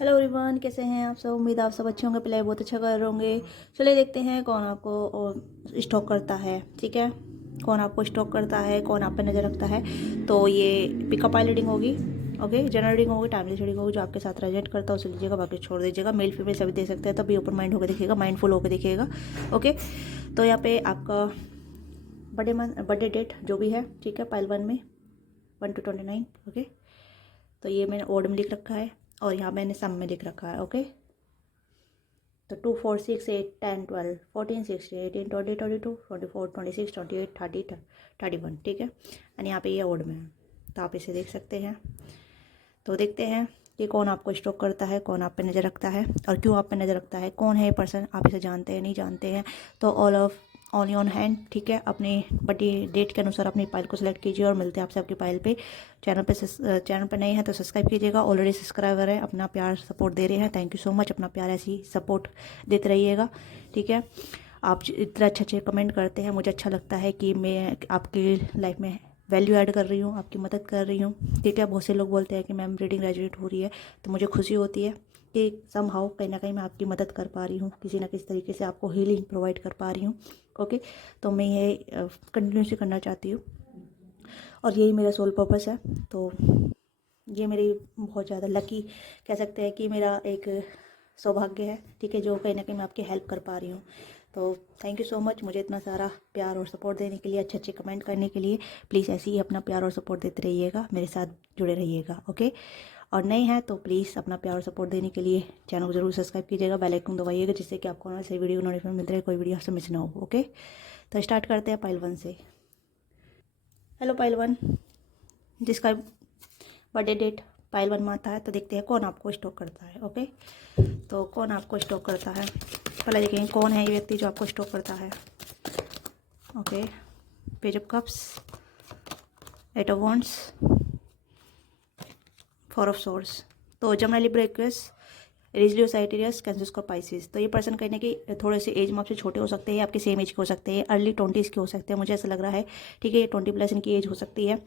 Hello everyone, कैसे हैं आप सब। उम्मीद आप सब अच्छे होंगे, प्ले बहुत अच्छा कर रहे होंगे। चलिए देखते हैं कौन आपको स्टॉक करता है। ठीक है, कौन आपको स्टॉक करता है, कौन आप पे नज़र रखता है। तो ये पिकअप आई रीडिंग होगी। ओके, जनरल रीडिंग होगी, टाइमलेस रीडिंग होगी। जो आपके साथ रेजोनेट करता है उसे लीजिएगा, बाकी छोड़ दीजिएगा। मेल फीमेल सभी दे सकते हैं, तभी ओपन माइंड होकर देखिएगा, माइंडफुल होकर देखिएगा। ओके, तो यहाँ पे आपका बर्थडे डेट जो भी है, ठीक है, पाइल 1 में 1 to 29। ओके, तो ये मैंने ओड में लिख रखा है और यहाँ मैंने सम में लिख रखा है। ओके, तो 2 4 6 8 10 12 14 16 18 20 22 24 26 28 30 31। ठीक है, एंड यहाँ पे ये ओड में है, तो आप इसे देख सकते हैं। तो देखते हैं कि कौन आपको स्टॉक करता है, कौन आप पे नज़र रखता है और क्यों आप पे नज़र रखता है, कौन है ये पर्सन, आप इसे जानते हैं नहीं जानते हैं। तो ऑल ऑन हैंड, ठीक है, अपनी बर्थडे डेट के अनुसार अपनी फाइल को सिलेक्ट कीजिए और मिलते हैं आपसे आपकी फाइल पे। चैनल पे नए हैं तो सब्सक्राइब कीजिएगा, ऑलरेडी सब्सक्राइबर है, अपना प्यार सपोर्ट दे रहे हैं, थैंक यू सो मच। अपना प्यार ऐसी सपोर्ट देते रहिएगा। ठीक है, आप इतने अच्छे अच्छे कमेंट करते हैं, मुझे अच्छा लगता है कि मैं आपकी लाइफ में वैल्यू ऐड कर रही हूँ, आपकी मदद कर रही हूँ। ठीक है, बहुत से लोग बोलते हैं कि मैम रीडिंग ग्रेजुएट हो रही है, तो मुझे खुशी होती है कि समहाउ कहीं ना कहीं मैं आपकी मदद कर पा रही हूँ, किसी ना किसी तरीके से आपको हीलिंग प्रोवाइड कर पा रही हूँ। ओके, तो मैं ये कंटिन्यूसली करना चाहती हूँ और यही मेरा सोल पर्पस है। तो ये मेरी बहुत ज़्यादा लकी कह सकते हैं कि मेरा एक सौभाग्य है। ठीक है, जो कहीं ना कहीं मैं आपकी हेल्प कर पा रही हूँ। तो थैंक यू सो मच मुझे इतना सारा प्यार और सपोर्ट देने के लिए, अच्छे अच्छे कमेंट करने के लिए। प्लीज़ ऐसे ही अपना प्यार और सपोर्ट देते रहिएगा, मेरे साथ जुड़े रहिएगा। ओके, और नए हैं तो प्लीज़ अपना प्यार और सपोर्ट देने के लिए चैनल को जरूर सब्सक्राइब कीजिएगा, बेल आइकन दबाइएगा, जिससे कि आपको हमारे सही वीडियो नोटिफिकेशन मिलते रहे, कोई वीडियो आपसे मिस ना हो। ओके, तो स्टार्ट करते हैं पाइल 1 से। हेलो पाइल 1, जिसका बर्थडे डेट पाइल 1 में आता है, तो देखते हैं कौन आपको स्टॉक करता है। ओके, तो कौन आपको स्टॉक करता है, पहले देखेंगे कौन है ये व्यक्ति जो आपको स्टॉक करता है। Okay, page of cups, 8 of wands, 4 of swords. तो जमुना लिब्रा एक्वेरियस, रीजलियो साइटेरियस, कैंसर और पाइसिस। तो ये पर्सन कहने की थोड़े से एज में आपसे छोटे हो सकते हैं, आपके सेम एज के हो सकते हैं, अर्ली 20s के हो सकते हैं, मुझे ऐसा लग रहा है। ठीक है, ये 20+ इनकी एज हो सकती है,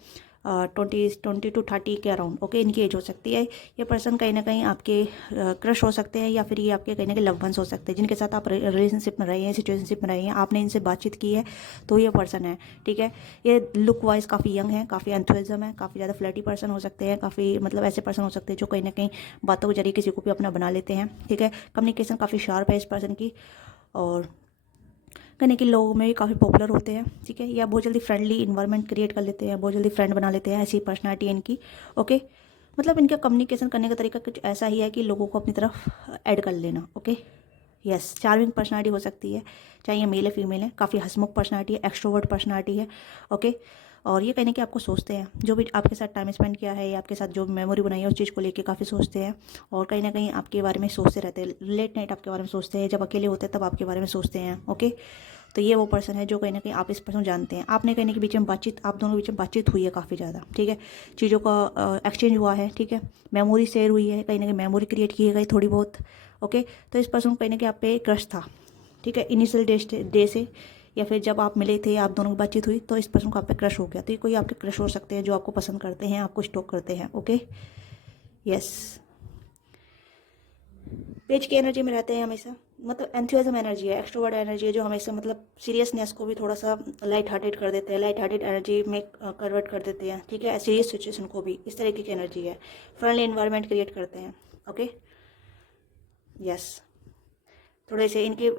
20 to 30 के अराउंड। ओके, इनकी एज हो सकती है। ये पर्सन कहीं ना कहीं आपके क्रश हो सकते हैं, या फिर ये आपके कहीं ना कहीं लव वंस हो सकते हैं, जिनके साथ आप रिलेशनशिप में रहे हैं, सिचुएशनशिप में रहे हैं, आपने इनसे बातचीत की है, तो ये पर्सन है। ठीक है, ये लुक वाइज काफ़ी यंग है, काफ़ी एंथुसिज्म है, काफ़ी ज़्यादा फ्लर्टी पर्सन हो सकते हैं, काफ़ी मतलब ऐसे पर्सन हो सकते हैं जो कहीं ना कहीं बातों के जरिए किसी को भी अपना बना लेते हैं। ठीक है, कम्युनिकेशन काफ़ी शार्प है इस पर्सन की, और कहने के लोगों में भी काफ़ी पॉपुलर होते हैं। ठीक है, या बहुत जल्दी फ्रेंडली इन्वायरमेंट क्रिएट कर लेते हैं, बहुत जल्दी फ्रेंड बना लेते हैं, ऐसी पर्सनैलिटी है इनकी। ओके, मतलब इनका कम्युनिकेशन करने का तरीका कुछ ऐसा ही है कि लोगों को अपनी तरफ ऐड कर लेना। ओके, यस, चार्मिंग पर्सनैलिटी हो सकती है, चाहे ये मेल है फीमेल है, काफ़ी हंसमुख पर्सनैलिटी है, एक्सट्रोवर्ट पर्सनैलिटी है। ओके, और ये कहने कि आपको सोचते हैं, जो भी आपके साथ टाइम स्पेंड किया है या आपके साथ जो मेमोरी बनाई है उस चीज़ को लेके काफ़ी सोचते हैं, और कहीं ना कहीं आपके बारे में सोचते रहते हैं, लेट नाइट आपके बारे में सोचते हैं, जब अकेले होते हैं तब आपके बारे में सोचते हैं। ओके, तो ये वो पर्सन है जो कहीं ना कहीं आप इस पर्सन जानते हैं, आपने कहीं ना कहीं बीच में बातचीत, आप दोनों के बीच में बातचीत हुई है काफ़ी ज़्यादा। ठीक है, चीज़ों का एक्सचेंज हुआ है। ठीक है, मेमोरी शेयर हुई है, कहीं ना कहीं मेमोरी क्रिएट की गई थोड़ी बहुत। ओके, तो इस पर्सन को कहीं ना कहीं आप पे क्रश था। ठीक है, इनिशियल डे से, या फिर जब आप मिले थे, आप दोनों की बातचीत हुई, तो इस पर्सन को आप पे क्रश हो गया। तो ये कोई आपके क्रश हो सकते हैं जो आपको पसंद करते हैं, आपको स्टॉक करते हैं। ओके, यस, पेज की एनर्जी में रहते हैं हमेशा, मतलब एंथुसियाज्म एनर्जी है, एक्सट्रोवर्ट एनर्जी है, जो हमेशा मतलब सीरियसनेस को भी थोड़ा सा लाइट हार्टेड कर देते हैं, लाइट हार्टेड एनर्जी में कन्वर्ट कर देते हैं। ठीक है, सीरियस सिचुएशन को भी इस तरीके की एनर्जी है, फ्रेंडली इन्वायरमेंट क्रिएट करते हैं। ओके, यस, थोड़े से इनके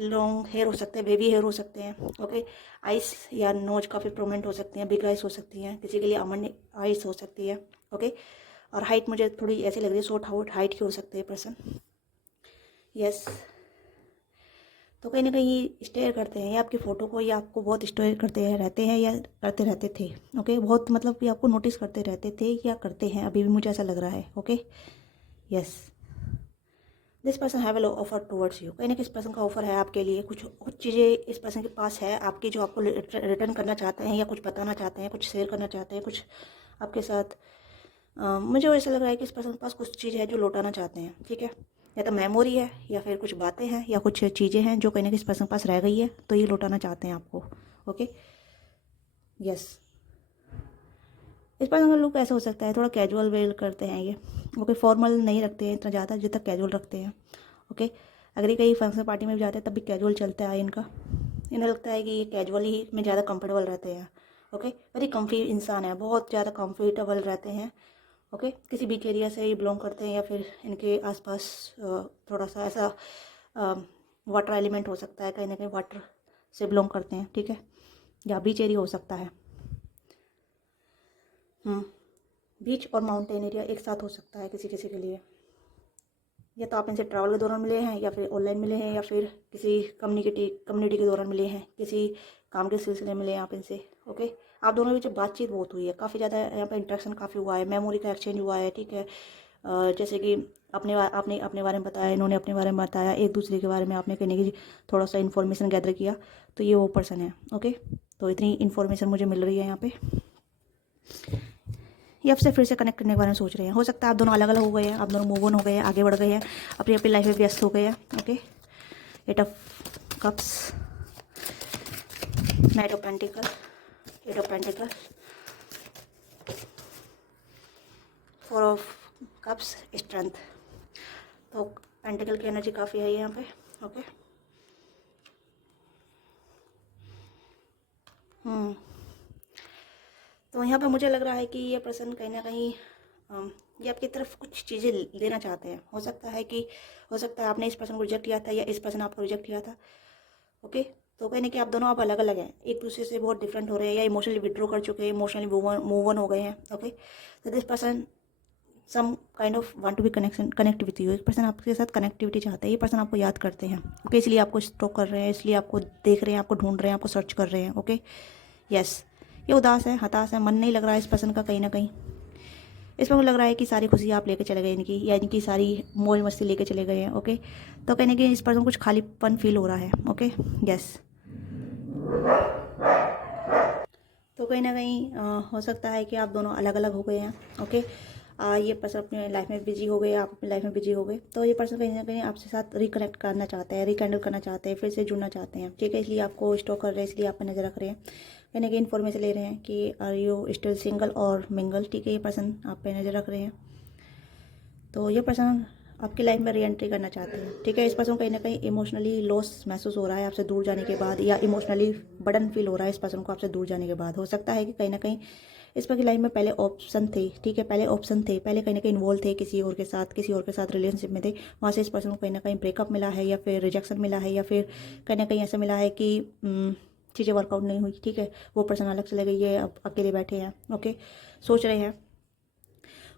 लॉन्ग हेयर हो सकते हैं, बेबी हेयर हो सकते हैं। ओके, आइस या नोज काफ़ी प्रोमिनेंट हो सकती हैं, बिग आइस हो सकती हैं, किसी के लिए अमन आइस हो सकती है। ओके, और हाइट मुझे थोड़ी ऐसी लग रही है, शॉर्ट हाइट की हो सकते हैं पर्सन। यस, तो कहीं ना कहीं स्टेयर करते हैं, या आपकी फ़ोटो को, या आपको बहुत स्टेयर करते हैं, रहते हैं, या करते रहते थे। ओके, बहुत मतलब कि आपको नोटिस करते रहते थे या करते हैं, अभी भी मुझे ऐसा लग रहा है। Okay, yes, this person have a offer towards you, कहीं ना किस पर्सन का ऑफर है आपके लिए, कुछ कुछ चीज़ें इस पर्सन के पास है आपकी, जो आपको रिटर्न करना चाहते हैं, या कुछ बताना चाहते हैं, कुछ शेयर करना चाहते हैं, कुछ आपके साथ। मुझे ऐसा लग रहा है कि इस पर्सन के पास कुछ चीज़ है जो लौटाना चाहते हैं। ठीक है, या तो मेमोरी है, या फिर कुछ बातें हैं, या कुछ चीज़ें हैं जो कहीं ना किसी पर्सन के पास रह गई है, तो ये लौटाना चाहते हैं आपको। ओके, यस, इस पर्सन का लुक ऐसा हो सकता है, थोड़ा कैजुअल वेयर करते हैं ये, वो कोई फॉर्मल नहीं रखते हैं इतना ज़्यादा जितना कैजुअल रखते हैं। ओके, अगर ये कहीं फंक्शन पार्टी में भी जाते हैं तब भी कैजुअल चलता है इनका। इन्हें लगता है कि ये कैजुअल ही में ज़्यादा कंफर्टेबल रहते हैं। ओके, वेरी कम्फी इंसान है, बहुत ज़्यादा कंफर्टेबल रहते हैं। ओके, किसी बीच एरिया से ये बिलोंग करते हैं या फिर इनके आसपास थोड़ा सा ऐसा वाटर एलिमेंट हो सकता है, कहीं ना कहीं वाटर से बिलोंग करते हैं, ठीक है, या बीच एरिया हो सकता है। बीच और माउंटेन एरिया एक साथ हो सकता है किसी किसी के लिए। या तो आप इनसे ट्रैवल के दौरान मिले हैं या फिर ऑनलाइन मिले हैं या फिर किसी कम्युनिटी के दौरान मिले हैं, किसी काम के सिलसिले में मिले हैं आप इनसे। ओके, आप दोनों के बीच बातचीत बहुत हुई है, काफ़ी ज़्यादा यहाँ पर इंटरेक्शन काफ़ी हुआ है, मेमोरी का एक्सचेंज हुआ है, ठीक है। जैसे कि आपने अपने बारे में बताया, इन्होंने अपने बारे में बताया, एक दूसरे के बारे में आपने कहने की थोड़ा सा इन्फॉर्मेशन गैदर किया, तो ये वो पर्सन है। ओके, तो इतनी इन्फॉर्मेशन मुझे मिल रही है यहाँ पे। ये आपसे फिर से कनेक्ट करने के बारे में सोच रहे हैं। हो सकता है आप दोनों अलग अलग हो गए हैं, आप दोनों मूव ऑन हो गए हैं, आगे बढ़ गए हैं, अपनी अपनी लाइफ में व्यस्त हो गए हैं। Okay, 8 of cups, night of pentacle, 8 of pentacle, 4 of cups, strength. तो पेंटिकल की एनर्जी काफ़ी है यहाँ पे। ओके, तो यहाँ पे मुझे लग रहा है कि ये पर्सन कहीं ना कहीं ये आपकी तरफ कुछ चीज़ें लेना चाहते हैं। हो सकता है आपने इस पर्सन को रिजेक्ट किया था या इस पर्सन आपको रिजेक्ट किया था। ओके, तो कहने कि आप दोनों आप अलग अलग हैं, एक दूसरे से बहुत डिफरेंट हो रहे हैं या इमोशनली विड्रॉ कर चुके हैं, इमोशनली मूव ऑन हो गए हैं। ओके, तो this person some kind of want to be connect with you. एक पर्सन आपके साथ कनेक्टिविटी चाहता है, ये पर्सन आपको याद करते हैं। ओके, इसलिए आपको स्टॉक कर रहे हैं, इसलिए आपको देख रहे हैं, आपको ढूंढ रहे हैं, आपको सर्च कर रहे हैं। ओके, यस, ये उदास है, हताश है, मन नहीं लग रहा है इस पर्सन का कहीं ना कहीं। इसमें मुझे लग रहा है कि सारी खुशी आप लेके चले गए इनकी, या इनकी सारी मौज मस्ती लेके चले गए हैं। ओके, तो कहीं ना कहीं इस पर्सन को कुछ खालीपन फील हो रहा है। ओके, यस, तो कहीं ना कहीं हो सकता है कि आप दोनों अलग अलग हो गए हैं। ओके, ये पर्सन अपनी लाइफ में बिजी हो गए, आप अपनी लाइफ में बिजी हो गए, तो ये पर्सन कहीं ना कहीं आपसे साथ रिकनेक्ट करना चाहते हैं, रिकाइंडल करना चाहते हैं, फिर से जुड़ना चाहते हैं। ठीक है, इसलिए आपको स्टॉक कर रहे हैं, इसलिए आप पर नज़र रख रहे हैं, कहीं ना कहीं इन्फॉर्मेशन ले रहे हैं कि आर यू स्टिल सिंगल और मिंगल। ठीक है, ये पर्सन आप पे नज़र रख रहे हैं, तो ये पर्सन आपकी लाइफ में री एंट्री करना चाहते हैं। ठीक है, इस पर्सन को कहीं ना कहीं इमोशनली लॉस महसूस हो रहा है आपसे दूर जाने के बाद, या इमोशनली बर्डन फील हो रहा है इस पर्सन को आपसे दूर जाने के बाद। हो सकता है कि कहीं ना कहीं इस पर की लाइफ में पहले ऑप्शन थे, ठीक है, पहले ऑप्शन थे, पहले कहीं ना कहीं इन्वॉल्व थे किसी और के साथ, किसी और के साथ रिलेशनशिप में थे, वहाँ से इस पर्सन को कहीं ना कहीं ब्रेकअप मिला है या फिर रिजेक्शन मिला है या फिर कहीं ना कहीं ऐसा मिला है कि चीज़ें वर्कआउट नहीं हुई। ठीक है, वो पर्सन अलग चले गई है, अब अकेले बैठे हैं। ओके, सोच रहे हैं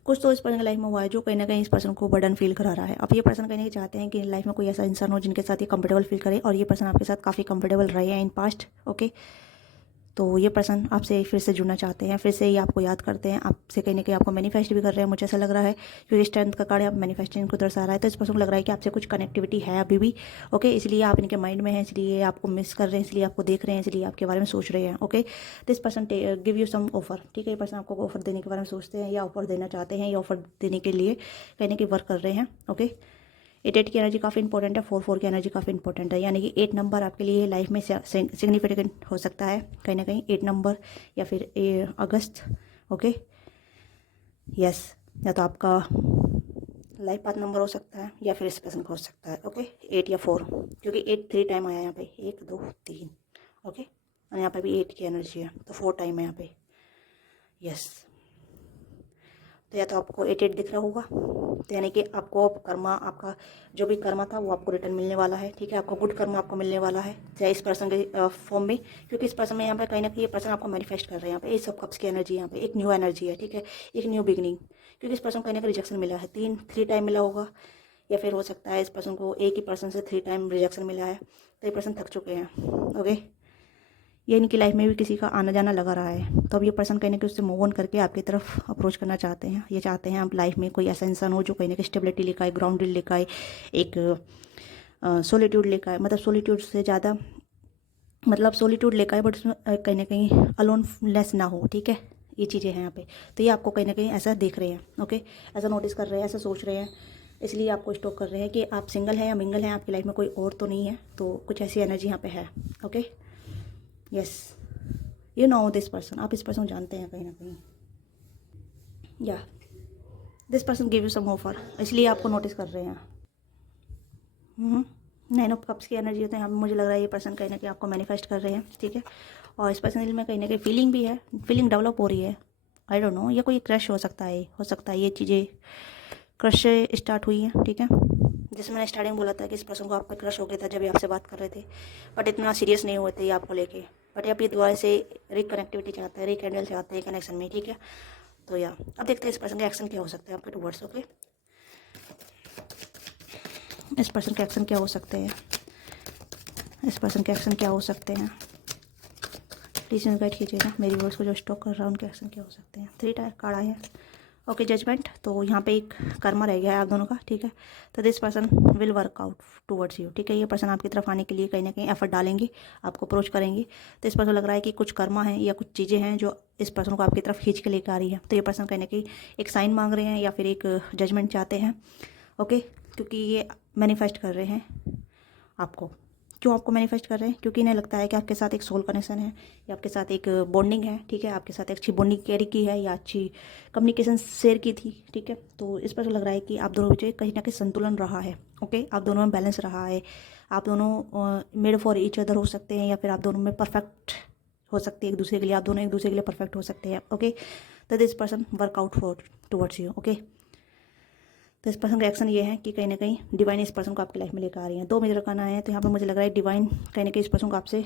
कुछ, तो इस पर्सन की लाइफ में हुआ है जो कहीं ना कहीं इस पर्सन को बर्डन फील करा रहा है। अब ये पर्सन कहीं ना कहीं चाहते हैं कि लाइफ में कोई ऐसा इंसान हो जिनके साथ ये कंफर्टेबल फील करे, और ये पर्सन आपके साथ काफ़ी कंफर्टेबल रहे हैं इन पास्ट। ओके, तो ये पर्सन आपसे फिर से जुड़ना चाहते हैं, फिर से ये आपको याद करते हैं, आपसे कहीं ना कहीं आपको मैनिफेस्ट भी कर रहे हैं, मुझे ऐसा लग रहा है, क्योंकि स्ट्रेंथ का कार्ड आप मैनिफेस्टिंग को दर्शा रहा है, तो इस पर्सन को लग रहा है कि आपसे कुछ कनेक्टिविटी है अभी भी। ओके, इसलिए आप इनके माइंड में हैं, इसलिए आपको मिस कर रहे हैं, इसलिए आपको देख रहे हैं, इसलिए आपके बारे में सोच रहे हैं। Okay, this person give you some offer. ठीक है, ये पर्सन आपको ऑफर देने के बारे में सोचते हैं या ऑफर देना चाहते हैं या ऑफर देने के लिए कहीं ना कहीं वर्क कर रहे हैं। ओके, 8 की एनर्जी काफ़ी इंपॉर्टेंट है, 4 की एनर्जी काफ़ी इंपॉर्टेंट है, यानी कि 8 नंबर आपके लिए लाइफ में सिग्निफिकेंट हो सकता है कहीं ना कहीं, 8 नंबर या फिर अगस्त। ओके, यस, या तो आपका लाइफ पाथ नंबर हो सकता है या फिर इस पर्सन का हो सकता है। ओके, 8 या 4, क्योंकि 8 3 टाइम आया यहाँ पे, 1 2 3। ओके, और यहाँ पे भी 8 की एनर्जी है, तो 4 टाइम है यहाँ पे। यस, तो या तो आपको 88 दिख रहा होगा, तो यानी कि आपको कर्मा, आपका जो भी कर्मा था वो आपको रिटर्न मिलने वाला है। ठीक है, आपको गुड कर्मा आपको मिलने वाला है, चाहे इस पर्सन के फॉर्म में, क्योंकि इस पर्सन में यहाँ पे कहीं ना कहीं ये पर्सन आपको मैनिफेस्ट कर रहे हैं। यहाँ पे इस सब कप्स की एनर्जी, यहाँ पे एक न्यू एनर्जी है। ठीक है, एक न्यू बिगनिंग, क्योंकि इस पर्सन को कहीं ना कहीं रिजेक्शन मिला है, 3 टाइम मिला होगा, या फिर हो सकता है इस पर्सन को एक ही पर्सन से 3 टाइम रिजेक्शन मिला है, तो ये पर्सन थक चुके हैं। ओके, ये इनकी लाइफ में भी किसी का आना जाना लगा रहा है, तो अब ये पर्सन कहीं ना कहीं उससे मूव ऑन करके आपकी तरफ अप्रोच करना चाहते हैं। ये चाहते हैं आप लाइफ में कोई ऐसा इंसान हो जो कहीं ना कहीं स्टेबिलिटी लेकर आए, ग्राउंडेड लेकर आए, एक सोलिट्यूड लेकर आए, मतलब सोलिट्यूड से ज़्यादा, मतलब सोलिट्यूड लेकर आए बट उसमें कहीं ना कहीं अलोननेस ना हो। ठीक है, ये चीज़ें हैं यहाँ पे, तो ये आपको कहीं ना कहीं ऐसा देख रहे हैं। ओके, ऐसा नोटिस कर रहे हैं, ऐसा सोच रहे हैं, इसलिए आपको स्टॉक कर रहे हैं कि आप सिंगल हैं या मिंगल हैं, आपकी लाइफ में कोई और तो नहीं है, तो कुछ ऐसी एनर्जी यहाँ पे है। Okay, yes, you know this person, आप इस पर्सन जानते हैं कहीं ना कहीं। या this person give you some offer, इसलिए आपको नोटिस कर रहे हैं। 9 ऑफ कप्स की एनर्जी होते हैं यहाँ पे। मुझे लग रहा है ये पर्सन कहीं ना कहीं आपको मैनिफेस्ट कर रहे हैं, ठीक है। और इस पर्सन में कहीं ना कहीं फीलिंग भी है, फीलिंग डेवलप हो रही है। आई डोंट नो, ये कोई क्रश हो सकता है ये चीज़ें क्रश से स्टार्ट हुई हैं, ठीक है। जैसे मैंने स्टार्टिंग बोला था कि इस पर्सन को आपका क्रश हो गया था जब ये आपसे बात कर रहे थे, बट इतना सीरियस नहीं हुए थे ये आपको लेके। बट अब ये दोबारा से रिकनेक्टिविटी चाहते हैं, रिकैंडल चाहते हैं कनेक्शन में, ठीक है। तो या अब देखते हैं इस पर्सन का एक्शन क्या हो सकता है आपके टुवर्ड्स, ओके। इस पर्सन के एक्शन क्या हो सकते हैं, इस पर्सन के एक्शन क्या हो सकते हैं, प्लीज़ गाइड कीजिएगा मेरी वर्ड्स को जो स्टॉक कर रहा है उनके एक्शन क्या हो सकते हैं। 3 कार्ड आए हैं, ओके। जजमेंट, तो यहाँ पे एक कर्मा रह गया है आप दोनों का, ठीक है। तो this person will work out towards you, ठीक है। ये पर्सन आपकी तरफ आने के लिए कहीं ना कहीं एफर्ट डालेंगे, आपको अप्रोच करेंगे। तो इस पर्सन लग रहा है कि कुछ कर्मा है या कुछ चीज़ें हैं जो इस पर्सन को आपकी तरफ खींच के लेकर आ रही है। तो ये पर्सन कहीं ना कहीं एक साइन मांग रहे हैं या फिर एक जजमेंट चाहते हैं, ओके। क्योंकि ये मैनिफेस्ट कर रहे हैं आपको। क्यों आपको मैनिफेस्ट कर रहे हैं? क्योंकि इन्हें लगता है कि आपके साथ एक सोल कनेक्शन है या आपके साथ एक बॉन्डिंग है, ठीक है। आपके साथ एक अच्छी बॉन्डिंग कैरी की है या अच्छी कम्युनिकेशन शेयर की थी, ठीक है। तो इस पर लग रहा है कि आप दोनों बीच कहीं ना कहीं संतुलन रहा है, ओके। आप दोनों में बैलेंस रहा है, आप दोनों मेड फॉर ईच अदर हो सकते हैं या फिर आप दोनों में परफेक्ट हो सकते हैं एक दूसरे के लिए, आप दोनों एक दूसरे के लिए परफेक्ट हो सकते हैं, ओके। तो this person workout for towards you, okay. तो इस पर्सन का एक्शन ये है कि कहीं ना कहीं डिवाइन इस पर्सन को आपकी लाइफ में लेकर आ रही है। 2 मेजर करना है, तो यहाँ पर मुझे लग रहा है डिवाइन कहीं ना कहीं इस पर्सन को आपसे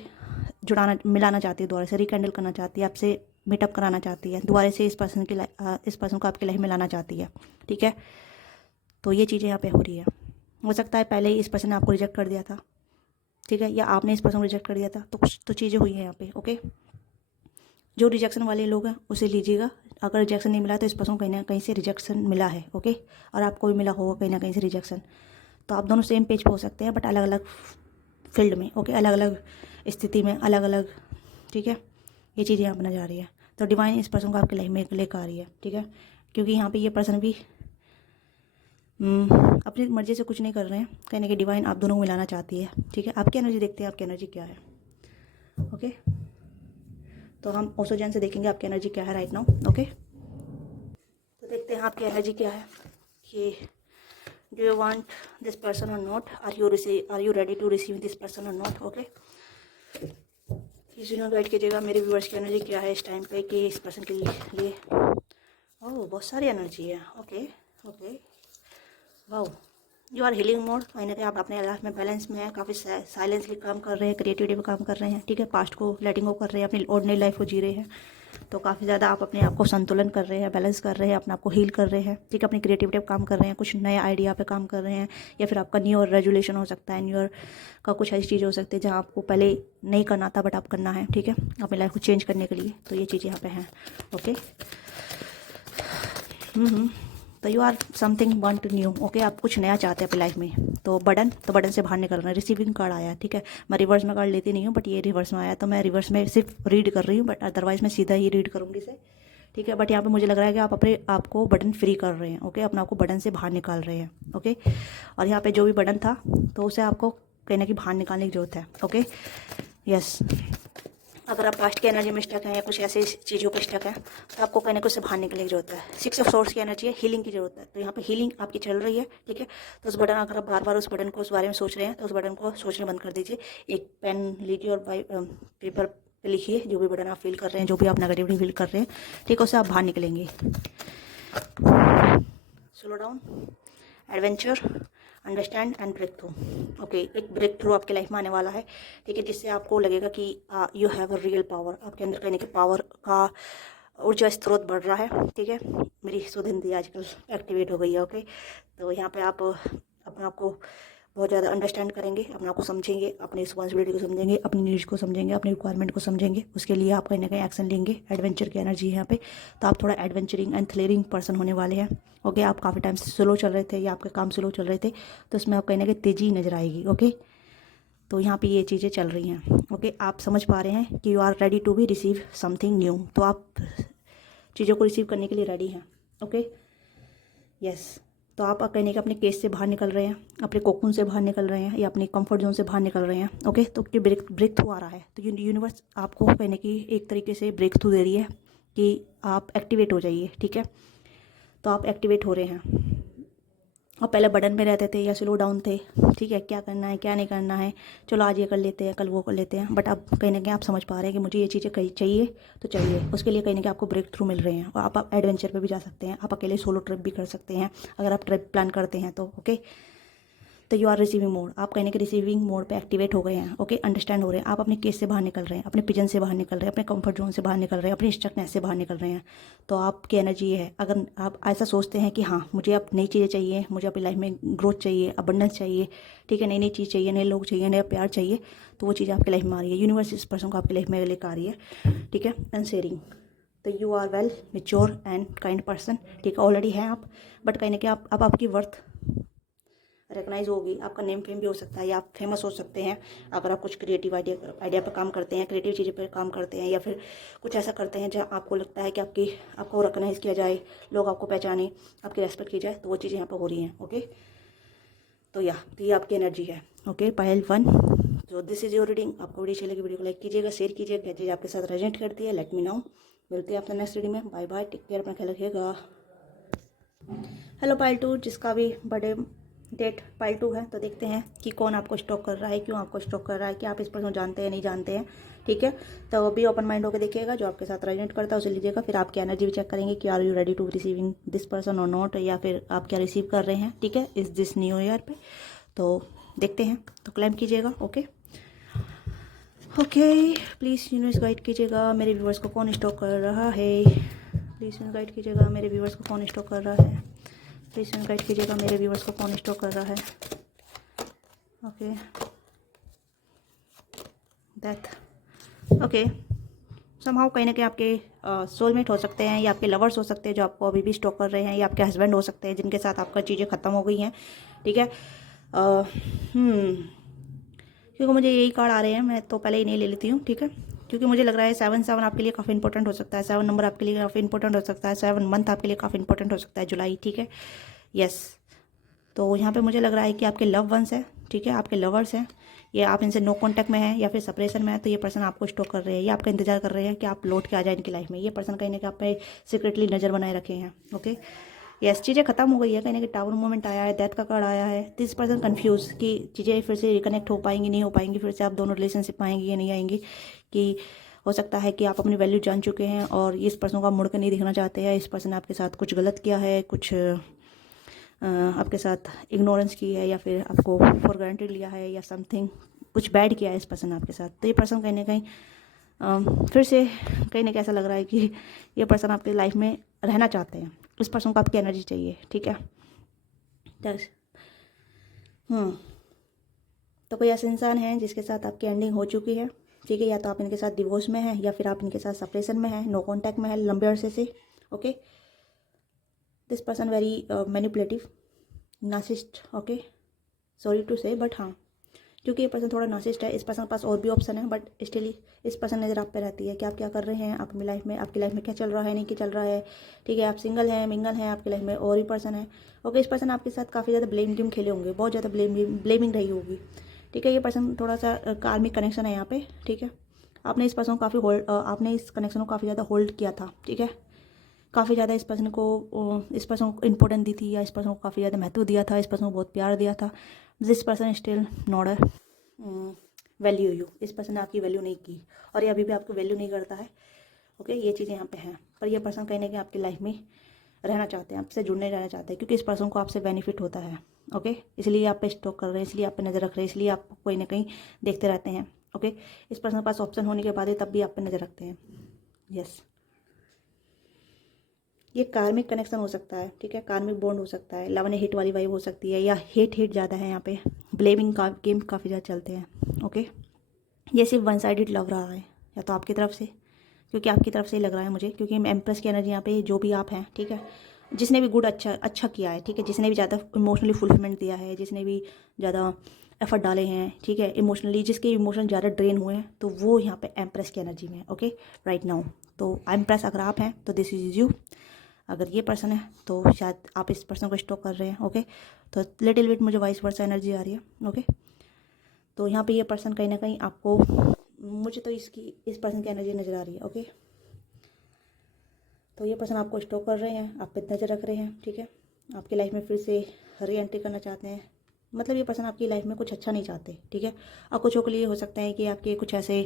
मिलाना चाहती है, दोबारा से रिकैंडल करना चाहती है, आपसे मीटअप कराना चाहती है, दोबारा से इस पर्सन को आपकी लाइफ में लाना चाहती है, ठीक है। तो ये चीज़ें यहाँ पे हो रही है। हो सकता है पहले ही इस पर्सन ने आपको रिजेक्ट कर दिया था, ठीक है, या आपने इस पर्सन को रिजेक्ट कर दिया था। तो कुछ तो चीज़ें हुई हैं यहाँ पे, ओके। जो रिजेक्शन वाले लोग हैं उसे लीजिएगा। अगर रिजेक्शन नहीं मिला तो इस पर्सन को कहीं ना कहीं से रिजेक्शन मिला है, ओके। और आपको भी मिला होगा कहीं ना कहीं से रिजेक्शन। तो आप दोनों सेम पेज पे हो सकते हैं बट अलग अलग फील्ड में, ओके, अलग अलग स्थिति में, अलग अलग, ठीक है। ये चीज़ यहाँ पर जा रही है। तो डिवाइन इस पर्सन को आपकी लाइफ में लेकर आ रही है, ठीक है। क्योंकि यहाँ पे ये पर्सन भी अपनी मर्जी से कुछ नहीं कर रहे हैं, कहीं ना कहीं डिवाइन आप दोनों को मिलाना चाहती है, ठीक है। आपकी एनर्जी देखते हैं, आपकी एनर्जी क्या है, ओके। तो हम ओसोजन से देखेंगे आपकी एनर्जी क्या है राइट नाउ, ओके। तो देखते हैं आपकी एनर्जी क्या है कि do you want this person और not, are you ready to receive this person और नॉट, ओके। इसी में गाइड कीजिएगा मेरे व्यूअर्स की एनर्जी क्या है इस टाइम पे कि इस पर्सन के लिए। ओह, बहुत सारी एनर्जी है, okay okay. Wow, you are healing mode, कहीं ना कहीं आप अपने लाइफ में बैलेंस में है, काफ़ी साइलेंसली काम कर रहे हैं, क्रिएटिविटी पे काम कर रहे हैं, ठीक है। पास्ट को लेटिंग गो कर रहे हैं, अपनी ऑर्डिनरी लाइफ को जी रहे हैं। तो काफ़ी ज़्यादा आप अपने आप को संतुलन कर रहे हैं, बैलेंस कर रहे हैं, अपने आप को हील कर रहे हैं, ठीक है। अपनी क्रिएटिविटी पे काम कर रहे हैं, कुछ नए आइडिया पे काम कर रहे हैं, या फिर आपका न्यू ईयर रेजोल्यूशन हो सकता है, न्यू ईयर का कुछ ऐसी चीज़ हो सकती है जहाँ आपको पहले नहीं करना था बट आप करना है, ठीक है, अपनी लाइफ को चेंज करने के लिए। तो ये चीज़ यहाँ पे हैं, ओके। तो you are something want new, okay. आप कुछ नया चाहते हैं अपनी लाइफ में। तो बर्डन से बाहर निकल रहे हैं। रिसीविंग कार्ड आया, ठीक है। मैं रिवर्स में कार्ड लेती नहीं हूँ बट ये रिवर्स में आया, तो मैं रिवर्स में सिर्फ रीड कर रही हूँ, बट अदरवाइज मैं सीधा ही रीड करूँगी इसे, ठीक है। बट यहाँ पे मुझे लग रहा है कि आप अपने आपको बर्डन फ्री कर रहे हैं, ओके। अपने आपको बर्डन से बाहर निकाल रहे हैं, ओके। और यहाँ पे जो भी बर्डन था तो उसे आपको कहीं ना कहीं बाहर निकालने की जरूरत है, ओके, यस। अगर आप पास्ट की एनर्जी में स्टक हैं या कुछ ऐसी चीज़ों पर स्टक हैं तो आपको कहीं ना कुछ से बाहर निकलने की जरूरत है। 6 ऑफ सोर्स की एनर्जी है, हीलिंग की जरूरत है। तो यहाँ पे हीलिंग आपकी चल रही है, ठीक है। तो उस बटन, अगर आप बार बार उस बटन को, उस बारे में सोच रहे हैं तो उस बटन को सोचना बंद कर दीजिए। एक पेन लीजिए और पेपर पे लिखिए जो भी बटन आप फील कर रहे हैं, जो भी आप नेगेटिविटी फील कर रहे हैं, ठीक है, उससे आप बाहर निकलेंगे। Slow down, adventure, understand and breakthrough, okay. एक ब्रेक थ्रू आपकी लाइफ में आने वाला है, ठीक है, जिससे आपको लगेगा कि you have a real power. आपके अंदर कहने के पावर का ऊर्जा स्रोत बढ़ रहा है, ठीक है। मेरी शुद्ध हिंदी आजकल एक्टिवेट हो गई है, ओके। तो यहाँ पे आप अपने आप को बहुत ज़्यादा अंडरस्टैंड करेंगे, अपने आप को समझेंगे, अपनी रिस्पॉन्सिबिलिटी को समझेंगे, अपनी नीड्स को समझेंगे, अपनी रिक्वायरमेंट को समझेंगे। उसके लिए आप कहीं ना कहीं एक्शन लेंगे। एडवेंचर की एनर्जी है यहाँ पे, तो आप थोड़ा एडवेंचरिंग एंड थ्रिलिंग पर्सन होने वाले हैं, ओके। आप काफ़ी टाइम से स्लो चल रहे थे या आपके काम स्लो चल रहे थे, तो उसमें आप कहीं ना कहीं तेज़ी नजर आएगी, ओके। तो यहाँ पे ये चीज़ें चल रही हैं, ओके। आप समझ पा रहे हैं कि you are ready to be receive something new, तो आप चीज़ों को रिसीव करने के लिए रेडी हैं, ओके, यस। तो आप कहने के अपने केस से बाहर निकल रहे हैं, अपने कोकून से बाहर निकल रहे हैं या अपनी कंफर्ट जोन से बाहर निकल रहे हैं, ओके। तो ब्रेक थ्रू आ रहा है, तो यूनिवर्स आपको कहने की एक तरीके से ब्रेक थ्रू दे रही है कि आप एक्टिवेट हो जाइए, ठीक है। तो आप एक्टिवेट हो रहे हैं। और पहले बटन पे रहते थे या स्लो डाउन थे, ठीक है, क्या करना है क्या नहीं करना है, चलो आज ये कर लेते हैं कल वो कर लेते हैं, बट अब कहीं ना कहीं आप समझ पा रहे हैं कि मुझे ये चीज़ें कहीं चाहिए तो चाहिए। उसके लिए कहीं ना कहीं आपको ब्रेक थ्रू मिल रहे हैं और आप एडवेंचर पे भी जा सकते हैं, आप अकेले सोलो ट्रिप भी कर सकते हैं अगर आप ट्रिप प्लान करते हैं तो। ओके, तो यू आर रिसीविंग मोड, आप कहने के रिसीविंग मोड पे एक्टिवेट हो गए हैं। ओके, अंडरस्टैंड हो रहे हैं, आप अपने केस से बाहर निकल रहे हैं, अपने पिजन से बाहर निकल रहे हैं, अपने कंफर्ट जोन से बाहर निकल रहे हैं, अपनी स्ट्रक्नेस से बाहर निकल रहे हैं। तो आपकी एनर्जी ये है, अगर आप ऐसा सोचते हैं कि हाँ मुझे अब नई चीज़ें चाहिए, मुझे अपनी लाइफ में ग्रोथ चाहिए, अबंडेंस चाहिए, ठीक है, नई नई चीज़ चाहिए, नए लोग चाहिए, नया प्यार चाहिए, तो वो चीज़ आपकी लाइफ में आ रही है। यूनिवर्स इस पर्सन को आपकी लाइफ में लेकर आ रही है, ठीक है, एंड शेयरिंग। तो you are well mature and kind person, ठीक है, ऑलरेडी हैं आप, बट कहीं ना कहीं आप अब आपकी वर्थ रिकग्नाइज होगी, आपका नेम फेम भी हो सकता है या आप फेमस हो सकते हैं अगर आप कुछ क्रिएटिव आइडिया पर काम करते हैं, क्रिएटिव चीज़ों पर काम करते हैं, या फिर कुछ ऐसा करते हैं जहाँ आपको लगता है कि आपको रिकग्नाइज किया जाए, लोग आपको पहचाने, आपकी रेस्पेक्ट की जाए, तो वो चीज़ें यहाँ पर हो रही हैं। ओके, तो ये आपकी एनर्जी है। ओके, पायल 1, तो दिस इज योर रीडिंग। आपको वीडियो अच्छी लगी वीडियो को लाइक कीजिएगा, शेयर कीजिएगा, क्या चीज़ आपके साथ रेजेंट करती है लेट मी नो। मिलते हैं आपसे नेक्स्ट रीडिंग में। बाय बाय, टेक केयर, अपना ख्याल रखिएगा। हेलो पायल 2, जिसका भी बर्थडे डेट पायल 2 है, तो देखते हैं कि कौन आपको स्टॉक कर रहा है, क्यों आपको स्टॉक कर रहा है, कि आप इस पर्सन जानते हैं नहीं जानते हैं, ठीक है। तो भी ओपन माइंड होकर देखिएगा, जो आपके साथ रेजोनेट करता है उसे लीजिएगा। फिर आपकी एनर्जी भी चेक करेंगे कि are you ready to receiving this person और नॉट, या फिर आप क्या रिसीव कर रहे हैं, ठीक है, इस दिस न्यू ईयर पे। तो देखते हैं, तो क्लेम कीजिएगा। Okay okay, please universe guide कीजिएगा मेरे व्यूवर्स को कौन स्टॉक कर रहा है। प्लीज़ गाइड कीजिएगा मेरे व्यूवर्स को कौन स्टॉक कर रहा है। प्लीज़ गाइड कीजिएगा मेरे व्यूवर्स को कौन स्टॉक कर रहा है। Okay, death. ओके, समहाउ कहीं ना कहीं आपके सोलमेट हो सकते हैं या आपके लवर्स हो सकते हैं जो आपको अभी भी स्टॉक कर रहे हैं, या आपके हस्बैंड हो सकते हैं जिनके साथ आपका चीज़ें ख़त्म हो गई हैं, ठीक है। क्योंकि मुझे यही कार्ड आ रहे हैं, मैं तो पहले ही नहीं ले लेती हूँ, ठीक है, क्योंकि मुझे लग रहा है 7 आपके लिए काफ़ी इंपॉर्टेंट हो सकता है, 7 नंबर आपके लिए काफ़ी इंपॉर्टेंट हो सकता है, 7 मंथ आपके लिए काफ़ी इंपॉर्टेंट हो सकता है, जुलाई, ठीक है, यस। तो यहाँ पे मुझे लग रहा है कि आपके लव वंस है, ठीक है, आपके लवर्स हैं, ये आप इनसे नो कांटेक्ट में है या फिर सेपरेशन में है, तो ये पर्सन आपको स्टॉक कर रहे हैं, ये आपका इंतजार कर रहे हैं कि आप लौट के आ जाए इनकी लाइफ में। ये पर्सन कहीं ना कहीं आप पे सीक्रेटली नज़र बनाए रखे हैं। ओके, यस, चीज़ें खत्म हो गई है, कहीं ना कहीं टावर मोमेंट आया है, डेथ का कार्ड आया है। दिस पर्सन कंफ्यूज कि चीज़ें फिर से रिकनेक्ट हो पाएंगी नहीं हो पाएंगी, फिर से आप दोनों रिलेशनशिप आएंगी या नहीं आएंगी, कि हो सकता है कि आप अपनी वैल्यू जान चुके हैं और इस पर्सन को आप मुड़ कर नहीं दिखना चाहते हैं। इस पर्सन ने आपके साथ कुछ गलत किया है, कुछ आपके साथ इग्नोरेंस की है, या फिर आपको फॉर ग्रांटेड लिया है, या समथिंग कुछ बैड किया है इस पर्सन ने आपके साथ। तो ये पर्सन कहीं ना कहीं फिर से कहीं ना कहीं ऐसा लग रहा है कि ये पर्सन आपकी लाइफ में रहना चाहते हैं। इस पर्सन को आपकी एनर्जी चाहिए, ठीक है। तो कोई ऐसा इंसान है जिसके साथ आपकी एंडिंग हो चुकी है, ठीक है, या तो आप इनके साथ डिवोर्स में हैं या फिर आप इनके साथ सेपरेशन में हैं, नो कॉन्टैक्ट में है लंबे अरसे से। Okay, this person very manipulative, narcissist. Okay, sorry to say, but हाँ, क्योंकि ये पर्सन थोड़ा नार्सिसिस्ट है, इस पर्सन के पास और भी ऑप्शन है, बट स्टिल इस पर्सन नज़र आप पे रहती है कि आप क्या कर रहे हैं अपनी लाइफ में, आपकी लाइफ में क्या चल रहा है, नहीं क्या चल रहा है, ठीक है, आप सिंगल हैं, मिंगल हैं, आपकी लाइफ में और भी पर्सन है। ओके, इस पर्सन आपके साथ काफ़ी ज़्यादा ब्लेम गेम खेले होंगे, बहुत ज़्यादा ब्लेमिंग रही होगी, ठीक है। ये पर्सन थोड़ा सा कार्मिक कनेक्शन है यहाँ पे, ठीक है। आपने इस पर्सन को आपने इस कनेक्शन को काफ़ी ज़्यादा होल्ड किया था, ठीक है, काफ़ी ज़्यादा इस पर्सन को इम्पोर्टेंस दी थी, या इस पर्सन को काफ़ी ज़्यादा महत्व दिया था, इस पर्सन को बहुत प्यार दिया था। This person still not value you, इस पर्सन ने आपकी वैल्यू नहीं की और ये अभी भी आपकी वैल्यू नहीं करता है। ओके, ये चीज़ें यहाँ पे हैं, पर ये पर्सन कहीं ना कहीं आपकी लाइफ में रहना चाहते हैं, आपसे जुड़ने रहना चाहते हैं, क्योंकि इस पर्सन को आपसे बेनिफिट होता है। ओके, इसलिए आप पे स्टॉक कर रहे हैं, इसलिए आप पे नज़र रख रहे हैं, इसलिए आप कोई ना कहीं देखते रहते हैं। ओके, इस पर्सन के पास ऑप्शन होने के बाद तब भी आप पे नज़र रखते हैं। यस, ये कार्मिक कनेक्शन हो सकता है, ठीक है, कार्मिक बॉन्ड हो सकता है, लव एंड हिट वाली वाइब हो सकती है, या हेट ज़्यादा है यहाँ पे, ब्लेमिंग का गेम काफ़ी ज़्यादा चलते हैं। ओके, ये सिर्फ वन साइडेड लव रहा है, या तो आपकी तरफ से, क्योंकि आपकी तरफ से ही लग रहा है मुझे, क्योंकि एम्प्रेस की एनर्जी यहाँ पे जो भी आप हैं, ठीक है, जिसने भी गुड अच्छा किया है, ठीक है, जिसने भी ज़्यादा इमोशनली फुलफिलमेंट दिया है, जिसने भी ज़्यादा एफर्ट डाले हैं, ठीक है, इमोशनली जिसके इमोशन ज़्यादा ड्रेन हुए हैं, तो वो यहाँ पे एम्प्रेस की एनर्जी में है। ओके, राइट नाउ, तो एम्प्रेस अगर आप हैं तो दिस इज यू, अगर ये पर्सन है तो शायद आप इस पर्सन को स्टॉक कर रहे हैं। ओके, तो लिटिल बिट मुझे वाइस वर्सा एनर्जी आ रही है। ओके, तो यहाँ पे ये पर्सन कहीं ना कहीं आपको, मुझे तो इस पर्सन की एनर्जी नज़र आ रही है। ओके, तो ये पर्सन आपको स्टॉक कर रहे हैं, आप पे नज़र रख रहे हैं, ठीक है। आपकी लाइफ में फिर से री एंट्री करना चाहते हैं, मतलब ये पर्सन आपकी लाइफ में कुछ अच्छा नहीं चाहते, ठीक है। और कुछों के लिए हो सकता है कि आपके कुछ ऐसे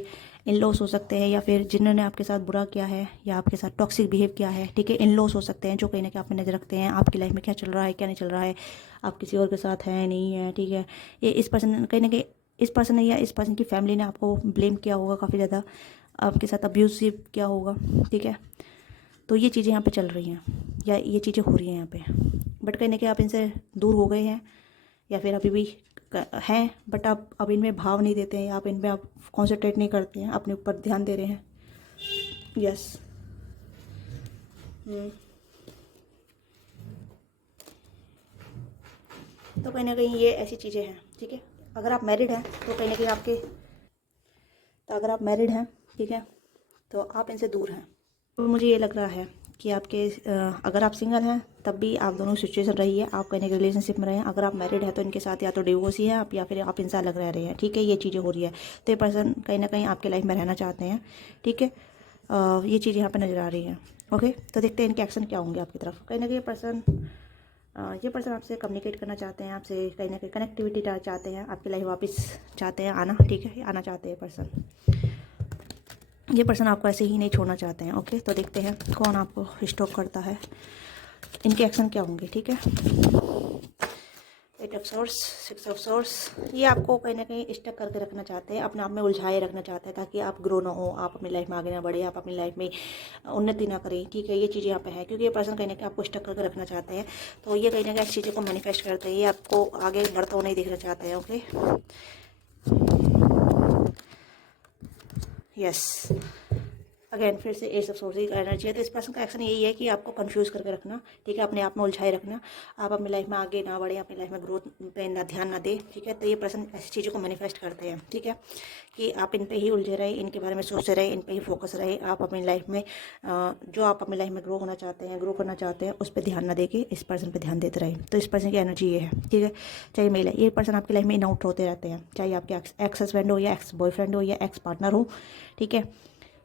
इन लॉस हो सकते हैं, या फिर जिन्होंने आपके साथ बुरा किया है या आपके साथ टॉक्सिक बिहेव किया है, ठीक है। इन लॉस हो सकते हैं जो कहीं ना कहीं आप में नज़र रखते हैं, आपकी लाइफ में क्या चल रहा है क्या नहीं चल रहा है, आप किसी और के साथ हैं नहीं है, ठीक है। ये इस पर्सन कहीं ना कहीं इस पर्सन ने या इस पर्सन की फैमिली ने आपको ब्लेम किया होगा, काफ़ी ज़्यादा आपके साथ अब्यूसिव किया होगा, ठीक है। तो ये चीज़ें यहाँ पे चल रही हैं या ये चीज़ें हो रही हैं यहाँ पे, बट कहीं ना कहीं आप इनसे दूर हो गए हैं या फिर अभी भी हैं, बट आप अब इनमें भाव नहीं देते हैं, आप इनमें आप कॉन्सेंट्रेट नहीं करते हैं, अपने ऊपर ध्यान दे रहे हैं। यस। तो कहीं ना कहीं ये ऐसी चीज़ें हैं, ठीक है। अगर आप मैरिड हैं तो कहीं ना कहीं अगर आप मैरिड हैं, ठीक है, तो आप इनसे दूर हैं। तो मुझे ये लग रहा है कि अगर आप सिंगल हैं तब भी आप दोनों सिचुएशन रही है, आप कहीं ना कहीं रिलेशनशिप में रहे हैं। अगर आप मैरिड हैं तो इनके साथ या तो डिवोर्स ही है आप, या फिर आप इनसे अलग रह रहे हैं, ठीक है। ये चीज़ें हो रही है, तो ये पर्सन कहीं ना कहीं आपके लाइफ में रहना चाहते हैं, ठीक है। ये चीज़ यहाँ पे नज़र आ रही है, ओके। तो देखते हैं इनके एक्शन क्या होंगे आपकी तरफ। कहीं ना कहीं ये पर्सन आपसे कम्युनिकेट करना चाहते हैं, आपसे कहीं ना कहीं कनेक्टिविटी चाहते हैं, आपकी लाइफ वापस चाहते हैं आना, ठीक है, आना चाहते हैं पर्सन। ये पर्सन आपको ऐसे ही नहीं छोड़ना चाहते हैं, ओके। तो देखते हैं कौन आपको स्टॉक करता है, इनके एक्शन क्या होंगे, ठीक है। 8 ऑफ सोर्स, 6 ऑफ सोर्स, ये आपको कहीं ना कहीं स्टक करके रखना चाहते हैं, अपने आप में उलझाए रखना चाहते हैं, ताकि आप ग्रो ना हो, आप अपनी लाइफ में आगे ना बढ़े, आप अपनी लाइफ में उन्नति ना करें, ठीक है। ये चीज़ें यहाँ पे है क्योंकि ये पर्सन कहीं ना कहीं आपको स्टक करके रखना चाहते हैं। तो ये कहीं ना कहीं चीज़ों को मैनिफेस्ट करते हैं, ये आपको आगे बढ़ता हुआ नहीं देखना चाहते हैं, ओके। यस, अगेन फिर से एस ऑफ सोर्स का एनर्जी है। तो इस पर्सन का एक्शन यही है कि आपको कंफ्यूज करके रखना, ठीक है, अपने आप में उलझाए रखना, आप अपनी लाइफ में आगे ना बढ़े, अपनी लाइफ में ग्रोथ पे ना ध्यान ना दे, ठीक है। तो ये पर्सन ऐसी चीज़ों को मैनिफेस्ट करते हैं, ठीक है, कि आप इन पे ही उलझे रहे, इनके बारे में सोचते रहे, इन पे ही फोकस रहे, आप अपनी लाइफ में जो आप अपनी लाइफ में ग्रो करना चाहते हैं उस पर ध्यान ना देके इस पर्सन पर ध्यान देते रहे। तो इस पर्सन की एनर्जी ये है, ठीक है। चाहे मेल है, ये पर्सन आपकी लाइफ में इन आउट होते रहते हैं, चाहे आपके एक्स हस्बैंड हो या एक्स बॉयफ्रेंड हो या एक्स पार्टनर हो, ठीक है।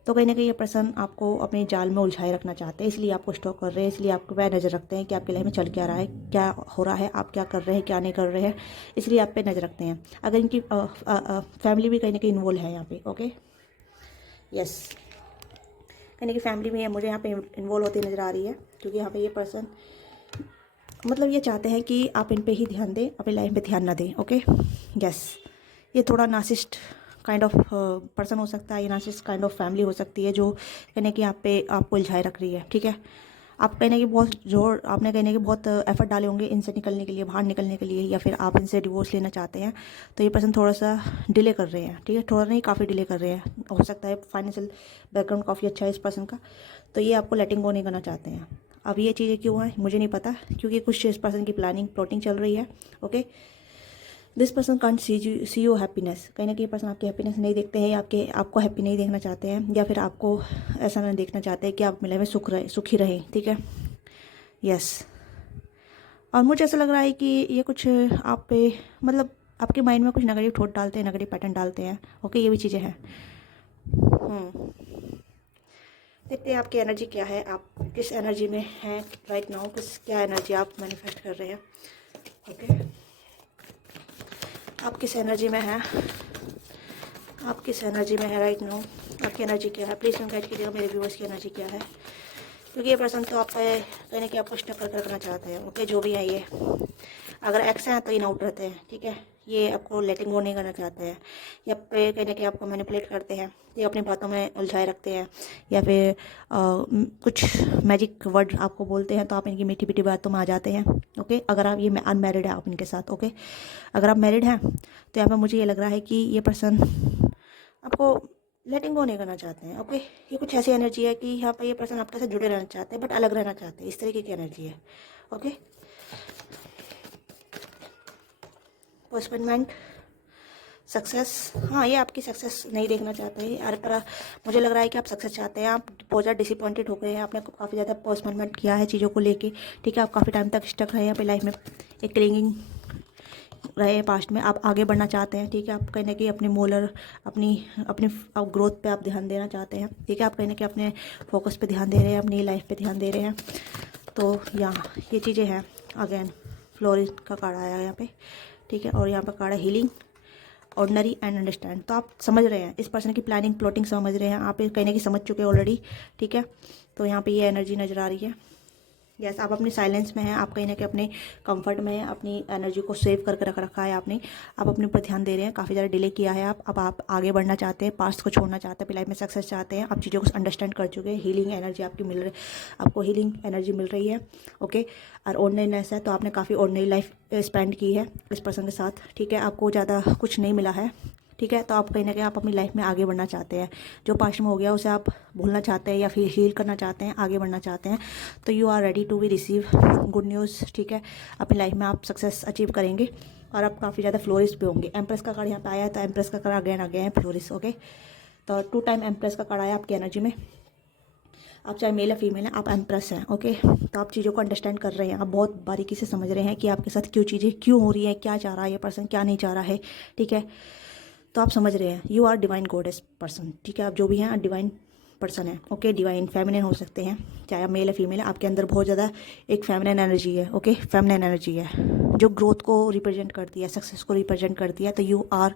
तो कहीं ना कहीं ये पर्सन आपको अपने जाल में उलझाए रखना चाहते हैं, इसलिए आपको स्टॉक कर रहे हैं, इसलिए आपको वह नज़र रखते हैं कि आपकी लाइफ में चल क्या रहा है, क्या हो रहा है, आप क्या कर रहे हैं क्या नहीं कर रहे हैं, इसलिए आप पे नज़र रखते हैं। अगर इनकी फैमिली भी कहीं ना कहीं इन्वॉल्व है यहाँ पे, ओके। यस, कहीं ना कहीं फैमिली में मुझे यहाँ पे इन्वॉल्व होती नज़र आ रही है, क्योंकि यहाँ पे ये पर्सन मतलब ये चाहते हैं कि आप इन पे ही ध्यान दें, अपनी लाइफ में ध्यान ना दें, ओके। यस, ये थोड़ा नार्सिसिस्ट काइंड ऑफ पर्सन हो सकता है, या नार्सिसिस्ट काइंड ऑफ फैमिली हो सकती है, जो कहने कि आपको उलझाए रख रही है, ठीक है। आप कहने की आपने कहने के बहुत एफर्ट डाले होंगे इनसे निकलने के लिए, बाहर निकलने के लिए, या फिर आप इनसे डिवोर्स लेना चाहते हैं। तो ये पर्सन थोड़ा सा डिले कर रहे हैं, ठीक है, थोड़ा नहीं काफ़ी डिले कर रहे हैं। हो सकता है फाइनेंशियल बैकग्राउंड काफ़ी अच्छा है इस पर्सन का, तो ये आपको लेटिंग गो नहीं करना चाहते हैं। अब ये चीज़ें क्यों हैं मुझे नहीं पता, क्योंकि कुछ इस पर्सन की प्लॉटिंग चल रही है, okay. This person can't see you happiness, कहीं ना कहीं पर्सन आपकी हैप्पीनेस नहीं देखते हैं, या आपको हैप्पी नहीं देखना चाहते हैं, या फिर आपको ऐसा नहीं देखना चाहते हैं कि आप मिले में सुखी रहें, ठीक है। यस, और मुझे ऐसा लग रहा है कि ये कुछ आप पे मतलब आपके माइंड में कुछ नेगेटिव थॉट डालते हैं, नेगेटिव पैटर्न डालते हैं, ओके। ये भी चीज़ें हैं। देखते हैं आपकी एनर्जी क्या है, आप किस एनर्जी में हैं राइट नाउ, क्या एनर्जी आप मैनिफेस्ट कर रहे हैं, ओके। आप किस एनर्जी में हैं, आप किस एनर्जी में है राइट नाउ, आपकी एनर्जी क्या है, प्लीज़ गाइड कीजिएगा मेरे व्यूअर्स की एनर्जी क्या है, क्योंकि ये पर्सन तो आप कहने कि आपको स्टक कर रखना चाहते हैं, ओके। जो भी है ये, अगर एक्स हैं तो इन आउट रहते हैं, ठीक है। ये आपको लेटिंग गो नहीं करना चाहते हैं, या पे कहने कि आपको मैनिपुलेट करते हैं, ये अपनी बातों में उलझाए रखते हैं, या फिर कुछ मैजिक वर्ड आपको बोलते हैं तो आप इनकी मीठी मीठी बातों में आ जाते हैं, ओके। अगर आप ये अनमैरिड है आप इनके साथ, ओके। अगर आप मैरिड हैं तो यहाँ पर मुझे ये लग रहा है कि ये पर्सन आपको लेटिंग गो नहीं करना चाहते हैं, ओके। ये कुछ ऐसी एनर्जी है कि यहाँ पर ये पर्सन आपके साथ जुड़े रहना चाहते हैं, बट अलग रहना चाहते हैं, इस तरीके की एनर्जी है, ओके। पोस्टपोनमेंट, सक्सेस, हाँ ये आपकी सक्सेस नहीं देखना चाहते हैं, अरे पर मुझे लग रहा है कि आप सक्सेस चाहते हैं, आप बहुत ज़्यादा डिसअपॉइंटेड हो गए हैं, आपने काफ़ी ज़्यादा पोस्टपोनमेंट किया है चीज़ों को लेके, ठीक है। आप काफ़ी टाइम तक स्टक रहे हैं अपनी लाइफ में, एक क्लिंगिंग रहे हैं पास्ट में, आप आगे बढ़ना चाहते हैं, ठीक है, आप कहीं ना कहीं अपने मोलर अपनी अपनी ग्रोथ पे आप ध्यान देना चाहते हैं, ठीक है, आप कहीं ना कहीं अपने फोकस पे ध्यान दे रहे हैं, अपनी लाइफ पे ध्यान दे रहे हैं। तो यहाँ ये चीज़ें हैं। अगेन फ्लोरिस का कार्ड आया है यहाँ पे, ठीक है, और यहाँ पर कार्ड है हीलिंग, ऑर्डिनरी एंड अंडरस्टैंड। तो आप समझ रहे हैं इस पर्सन की प्लानिंग प्लॉटिंग समझ रहे हैं, आप कहीं ना कहीं समझ चुके हैं ऑलरेडी, ठीक है। तो यहाँ पे ये एनर्जी नज़र आ रही है। यस, आप अपने साइलेंस में हैं, आप कहीं ना कहीं अपने कंफर्ट में हैं, अपनी एनर्जी को सेव करके रख रखा है आपने, आप अपने ऊपर ध्यान दे रहे हैं, काफ़ी ज़्यादा डिले किया है आप। अब आप आगे बढ़ना चाहते हैं, पास्ट को छोड़ना चाहते हैं, अपनी लाइफ में सक्सेस चाहते हैं, आप चीज़ों को अंडरस्टैंड कर चुके हैं, हीलिंग एनर्जी आपकी मिल रही, आपको हीलिंग एनर्जी मिल रही है, ओके। और ऑर्डिनरीनेस है, तो आपने काफ़ी ऑर्डिनरी लाइफ स्पेंड की है इस पर्सन के साथ, ठीक है, आपको ज़्यादा कुछ नहीं मिला है, ठीक है। तो आप कहीं ना कहीं आप अपनी लाइफ में आगे बढ़ना चाहते हैं, जो पास्ट में हो गया उसे आप भूलना चाहते हैं या फिर हील करना चाहते हैं, आगे बढ़ना चाहते हैं। तो you are ready to be receive good news, ठीक है। अपनी लाइफ में आप सक्सेस अचीव करेंगे और आप काफ़ी ज़्यादा फ्लोरिश पे होंगे। एम्प्रेस का कार्ड यहाँ पे आया है, तो एम्प्रेस का कार्ड अगेन आ गया है फ्लोरिश, ओके। तो 2 टाइम एम्प्रेस का कार्ड आया आपकी एनर्जी में। आप चाहे मेल या फीमेल हैं, आप एम्प्रेस हैं, ओके। तो आप चीज़ों को अंडरस्टैंड कर रहे हैं, आप बहुत बारीकी से समझ रहे हैं कि आपके साथ क्यों चीज़ें क्यों हो रही है, क्या चाह रहा है ये पर्सन, क्या नहीं चाह रहा है, ठीक है। तो आप समझ रहे हैं you are divine goddess person, ठीक है, आप जो भी हैं डिवाइन पर्सन है, ओके। डिवाइन फेमिनिन हो सकते हैं, चाहे आप मेल या फीमेल है, आपके अंदर बहुत ज़्यादा एक फेमिनिन एनर्जी है, ओके, फेमिनिन एनर्जी है जो ग्रोथ को रिप्रेजेंट करती है, सक्सेस को रिप्रेजेंट करती है। तो यू आर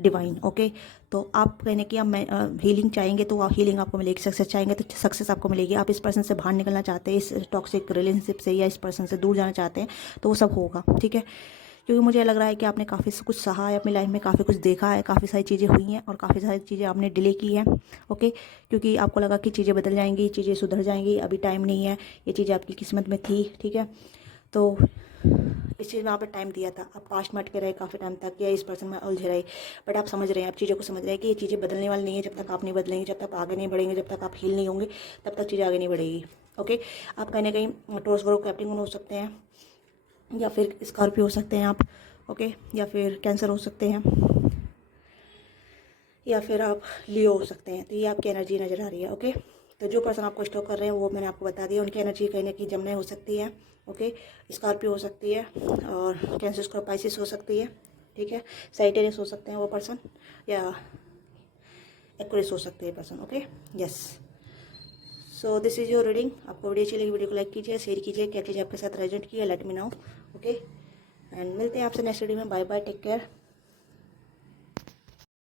डिवाइन, ओके। तो आप कहने की आप हीलिंग चाहेंगे तो हीलिंग आपको मिलेगी, सक्सेस चाहेंगे तो सक्सेस आपको मिलेगी। आप इस पर्सन से बाहर निकलना चाहते हैं, इस टॉक्सिक रिलेशनशिप से या इस पर्सन से दूर जाना चाहते हैं, तो वो सब होगा, ठीक है। क्योंकि मुझे लग रहा है कि आपने काफ़ी कुछ सहा है अपनी लाइफ में, काफ़ी कुछ देखा है, काफ़ी सारी चीज़ें हुई हैं और काफ़ी सारी चीज़ें आपने डिले की हैं, ओके। क्योंकि आपको लगा कि चीज़ें बदल जाएंगी, चीज़ें सुधर जाएंगी, अभी टाइम नहीं है, ये चीज़ें आपकी किस्मत में थी, ठीक है। तो इस चीज़ में आपने टाइम दिया था, आप पास्ट में अटके रहे काफ़ी टाइम तक या इस पर्सन में उलझे रहे, बट आप समझ रहे हैं, आप चीज़ों को समझ रहे हैं कि ये चीज़ें बदलने वाली नहीं है। जब तक आप नहीं बदलेंगे, जब तक आगे नहीं बढ़ेंगे, जब तक आप हील नहीं होंगे, तब तक चीज़ें आगे नहीं बढ़ेगी, ओके। आप कहीं ना कहीं टॉरस ग्रो कैप्टिंग हो सकते हैं या फिर स्कॉर्पियो हो सकते हैं आप, ओके, या फिर कैंसर हो सकते हैं या फिर आप लियो हो सकते हैं। तो ये आपकी एनर्जी नज़र आ रही है, ओके। तो जो पर्सन आपको स्टॉक कर रहे हैं वो मैंने आपको बता दिया, उनकी एनर्जी कहीं ना कहीं जमने हो सकती है, ओके। स्कॉर्पियो हो सकती है और कैंसर स्कॉर्पाइसिस हो सकती है, ठीक है। साइटेरियस हो सकते हैं वो पर्सन या एक्वेरियस हो सकते हैं person, okay, yes. So this is your reading. आपको वीडियो अच्छी लगी, वीडियो को लाइक कीजिए, शेयर कीजिए, क्या चीज़ आपके साथ रेजोनेट की है, let me know, okay. And मिलते हैं आपसे नेक्स्ट वीडियो में। Bye bye, take care.